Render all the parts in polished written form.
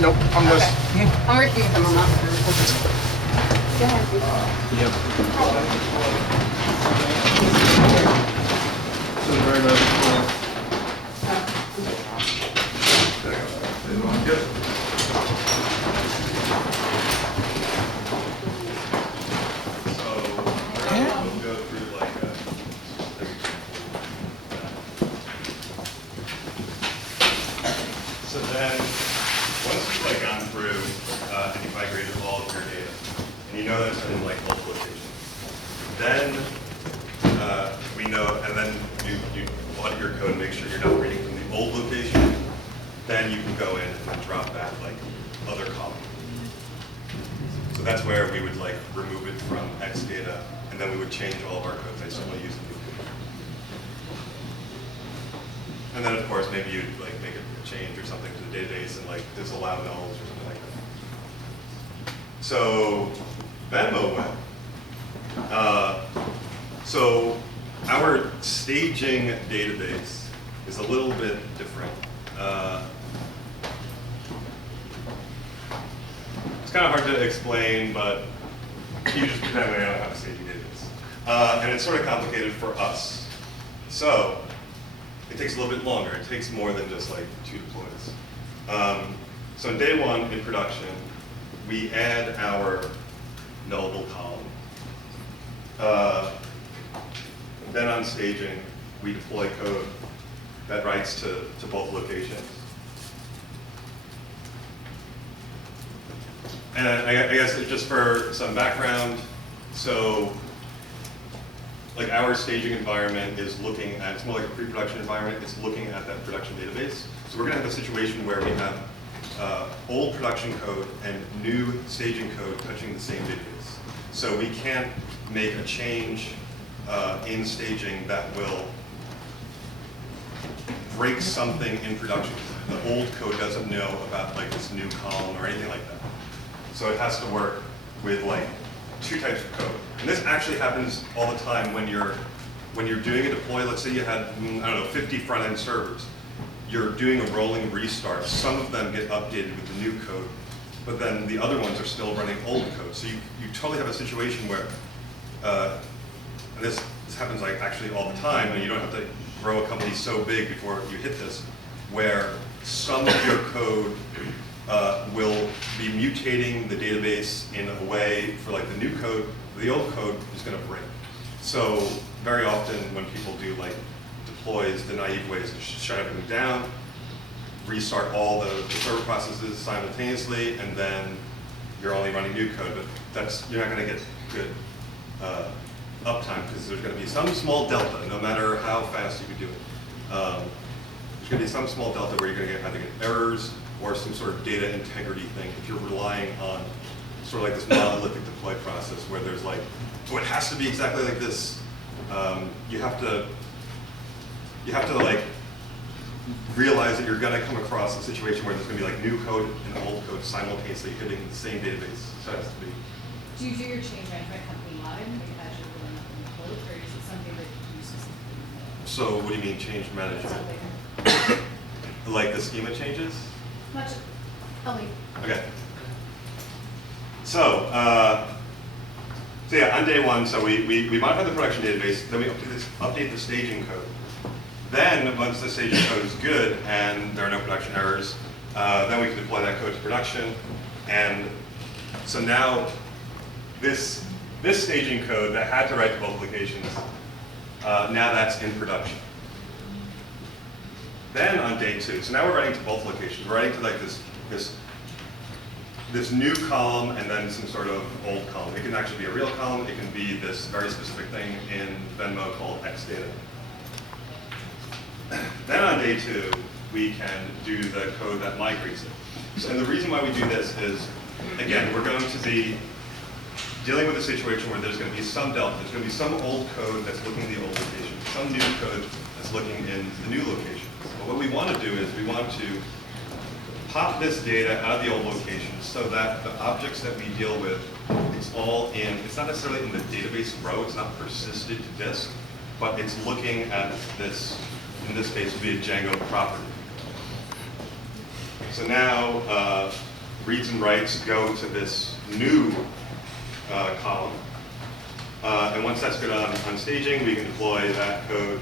Nope, I'm just. I'm working with them, I'm not. Go ahead. Yep. So very nice. So then, once you've like gone through and you've migrated all of your data, and you know that it's in like multiple locations, then we know, and then you audit your code and make sure you're not reading from the old location. Then you can go in and drop back like other column. So that's where we would like remove it from X data, and then we would change all of our codes. I just want to use the new code. And then of course maybe you'd like make a change or something to the database and like disallow nulls or something like that. So Venmo went. So our staging database is a little bit different. It's kind of hard to explain, but you just pretend we don't have a staging database. And it's sort of complicated for us. So it takes a little bit longer. It takes more than just like 2 deploys. So in day 1 in production, we add our nullable column. Then on staging, we deploy code that writes to both locations. And I guess just for some background, so like our staging environment is looking at, it's more like a pre-production environment, it's looking at that production database. So we're gonna have a situation where we have old production code and new staging code touching the same database. So we can't make a change in staging that will break something in production. The old code doesn't know about like this new column or anything like that. So it has to work with like 2 types of code. And this actually happens all the time when you're doing a deploy. Let's say you had, I don't know, 50 front-end servers. You're doing a rolling restart. Some of them get updated with the new code, but then the other ones are still running old code. So you totally have a situation where, and this happens like actually all the time, and you don't have to grow a company so big before you hit this, where some of your code will be mutating the database in a way for like the new code, the old code is going to break. So very often when people do like deploys, the naive way is to shut everything down, restart all the server processes simultaneously, and then you're only running new code. But you're not going to get good uptime because there's going to be some small delta, no matter how fast you can do it. There's going to be some small delta where you're going to get either get errors or some sort of data integrity thing if you're relying on sort of like this monolithic deploy process where there's like, so it has to be exactly like this. You have to like realize that you're going to come across a situation where there's going to be like new code and old code simultaneously hitting the same database. So it has to be. Do you do your change management company wide, like as you're rolling up in the code, or is it something that you use specifically? So what do you mean change management? Like the schema changes? Much, only. Okay. So, so yeah, on day 1, so we modify the production database, then we update the staging code. Then, once the staging code is good and there are no production errors, then we can deploy that code to production. And so now, this staging code that had to write to both locations, now that's in production. Then on day 2, so now we're writing to both locations. We're writing to like this new column and then some sort of old column. It can actually be a real column. It can be this very specific thing in Venmo called X data. Then on day 2, we can do the code that migrates it. So, and the reason why we do this is, again, we're going to be dealing with a situation where there's going to be some delta. There's going to be some old code that's looking at the old location, some new code that's looking in the new location. But what we want to do is we want to pop this data out of the old location so that the objects that we deal with, it's all in, it's not necessarily in the database row, it's not persisted to disk, but it's looking at this, in this case would be a Django property. So now reads and writes go to this new column. And once that's good on staging, we can deploy that code.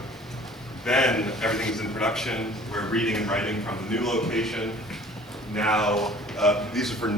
Then everything's in production. We're reading and writing from the new location. Now, these are for